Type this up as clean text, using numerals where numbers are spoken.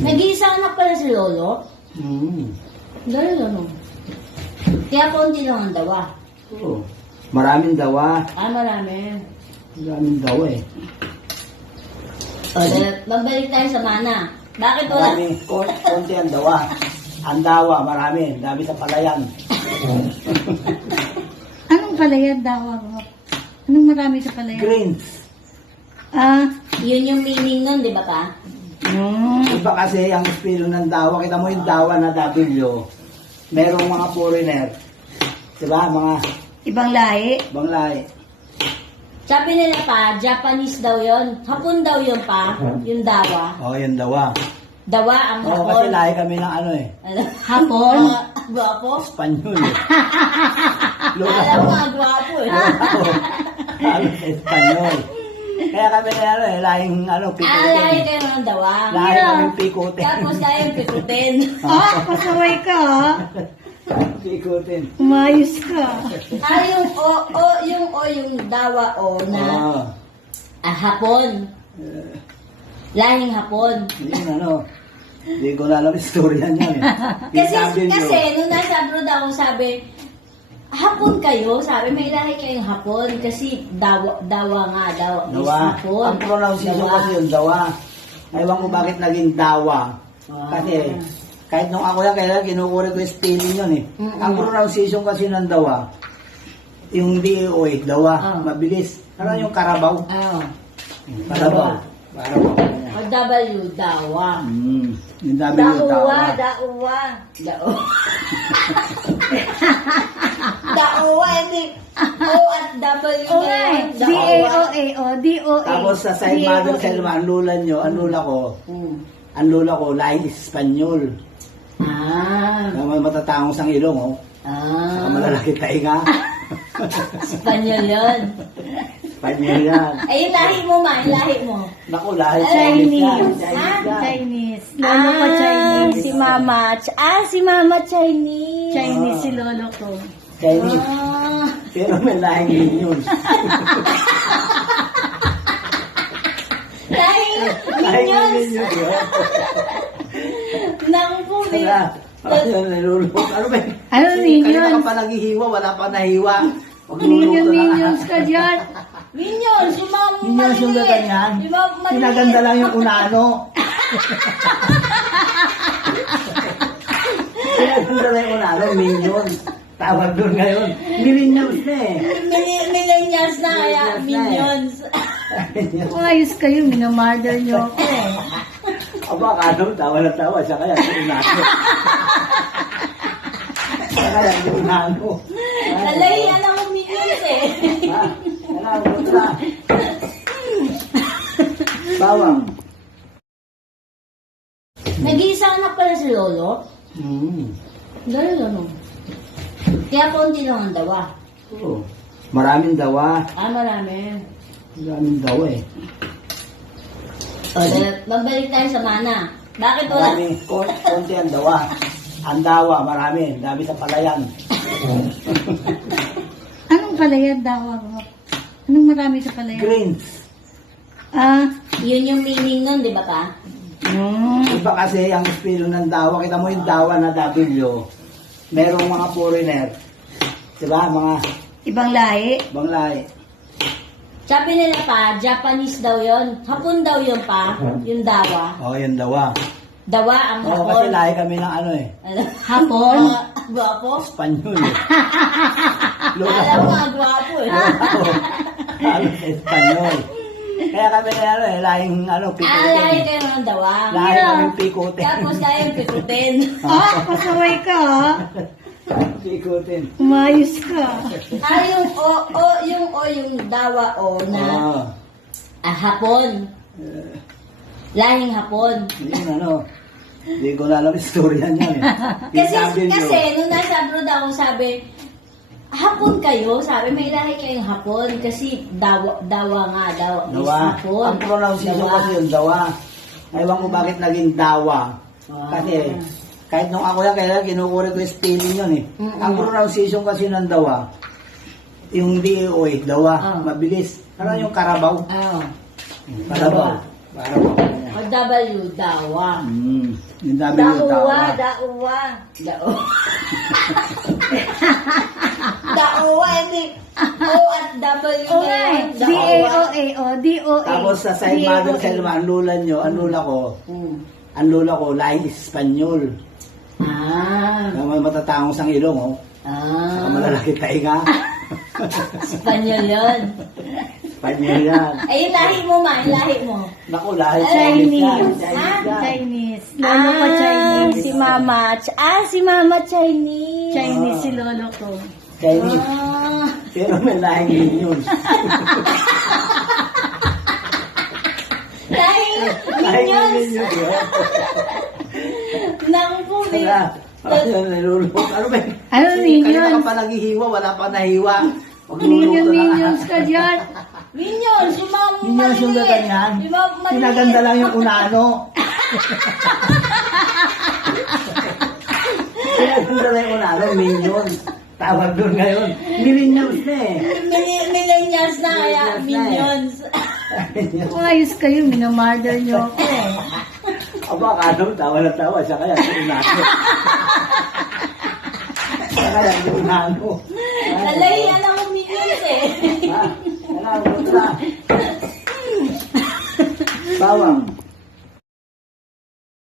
Nag-iisa anak pala si Lolo. Ganun ano. Kaya konti lang ang dawa. Oo. Maraming dawa. Marami. Maraming dawa eh. O, babalik tayo sa mana. Bakit wala? Marami, konti ang dawa. Ang dawa, marami. Dami sa palayan. Anong palayan daw mo? Anong marami sa palayan? Greens. Yun yung meaning nun, di ba pa? Iba kasi ang espilo ng dawa. Kita mo yung dawa na W. Merong mga foreigner. Diba? Mga Ibang lahi? banglahe. Sabi nila pa, Japanese daw yun. Hapon daw yun pa, yung dawa. Oo, yung dawa. Dawa ang Oo, hapon. kasi lahi kami ng ano eh. Hapon? Gwapo? Espanyol eh. Alam mo, gwapo eh. Ano, Espanyol. Kaya kami na ano eh, lahing ano, pikutin. Lahi kayo ng dawa. Lahi kami pikutin. Tapos kayo pikutin. Pasaway ka ha? Pikutin. Umayos ka. Yung dawa na Oo. hapon. Lahing hapon. Yun ano. Hindi ko na alam istorya niya eh. Kasi nung nasa abroad ako, sabi, hapon kayo, sabi, may lahi kayong hapon kasi dawa nga daw. is Dawa. hapon. Ang pronunciation Dawa. kasi yung dawa. Ewan ko bakit naging dawa. Kasi kahit nung ako yan, kaya kinukuri ko yung spelling yun eh. Ang pronunciation kasi ng dawa, yung D-O-A, dawa, mabilis. Ano yung karabaw? Karabaw. Karabaw. O W, dawa. Yung W, Dauwa, dawa. dauwa. Dauwa, hindi. O at W O na nga yun. eh. D-A-O-A o D-O-A. Tapos sa side mother, sa ang lula nyo, ang lula ko, lahing Espanyol. May matatangos ang ilong, oh. Saka malalaki tainga. Espanyol yun. Espanyol yan. Ay, yung lahi mo ma, yung lahi mo. Naku, lahi Chinese. yan. Chinese. Lolo ko Chinese. Si Mama. Si Mama Chinese. Chinese si lolo ko. Chinese. Pero may lahing minions. Lahing Lahing minions. minions yun. Nang po, Ano, nalulunod. Ano ba? Ano, minions? Kanina ka pa naghihiwa, wala pa nahiwa. Minions ka dyan. Minions, yung mga Minions yung maliliit. ganyan. Yung mga maliliit. Pinaganda lang yung unano. Pinaganda lang yung unano, minions. Tawag doon ngayon. Millennials na eh. Millennials na kaya, minions. Umayos kayo, minamurder nyo ako. Aba, kano, tawa na tawa. Siya kaya, yung unano. Siya kaya, yung unano. Nalahiyan ako minions eh. Ha? Alam, buta. Bawang. Nag-iisa anak pala si Lolo. Ganun ano. Kaya konti lang ang dawa. Oo. Maraming dawa. Marami. Maraming dawa eh. O, babalik tayo sa mana. Bakit wala? Marami, konti ang dawa. Ang dawa, marami. Dami sa palayan. Anong palayan daw mo? Anong marami sa palayan? Greens. Yun yung meaning nun, di ba pa? Iba kasi ang espilo ng dawa. Kita mo yung dawa na W. Merong mga foreigner. Diba? Mga Ibang lahi? banglahe. Sabi nila pa, Japanese daw yun. Hapon daw yun pa, yung dawa. Oo, yung dawa. Dawa ang Oo, hapon. kasi lahi kami ng ano eh. Hapon? Gwapo? Espanyol eh. Alam mo, gwapo eh. Ano, Espanyol. Kaya kami na ano eh, lahing ano, pikutin. Lahi kayo ng dawa. Lahi kami pikutin. Tapos kayo pikutin. Pasaway ka ha? Pikutin. Umayos ka. Yung dawa na Oo. hapon. Lahing hapon. Yun ano. Hindi ko na alam istorya niya eh. Kasi nung nasa abroad ako, sabi, hapon kayo, sabi, may lahi kayong hapon kasi dawa nga daw. is Dawa. hapon. Ang pronunciation Dawa. kasi yung dawa. Ewan ko bakit naging dawa. Kasi kahit nung ako yan, kaya kinukuri ko yung spelling yun eh. Ang pronunciation kasi ng dawa, yung D-O-A, dawa, mabilis. Ano yung karabaw? Oo. Karabaw. Parang ako niya. O W, dawa. Yung dami yung Dauwa, tawa. dauwa. Dao. Dawa, hindi. O at W O na nga eh. yun. D-A-O-A, o. D-O-A. Tapos sa side mother, side ang lula nyo, ang lula ko, lahing Espanyol. Ah. May matatangos ang ilong, oh. Saka Ah. malalaki tainga. Espanyol yun. Espanyol yan. Ay, yung lahi mo, ma. Yung lahi mo. Naku, lahi Chinese. yan. Chinese. Lolo ko Chinese. Si Mama. Si Mama Chinese. Chinese si lolo ko. Chinese. Ah. Pero may lahing minions. Lahi Lahing minions. minions yun. Naku po, eh. Parang nalulunod. Ano ba? Ano, Kanina minions? ka pa naghihiwa, wala pa nahiwa. Magluluto na Minions ka dyan. Minions, yung mga Minions yung maliliit. ganyan. Yung mga maliliit. Pinaganda lang yung unano. Pinaganda lang yung unano, minions. Tawag doon ngayon. Millennials na eh. Millennials na kaya, Millennials na eh. minions. Ayos kayo, minamurder niyo ako. Aba, kano, tawa na tawa. Siya kaya, yung unano. Siya kaya, yung unano. Alay, ano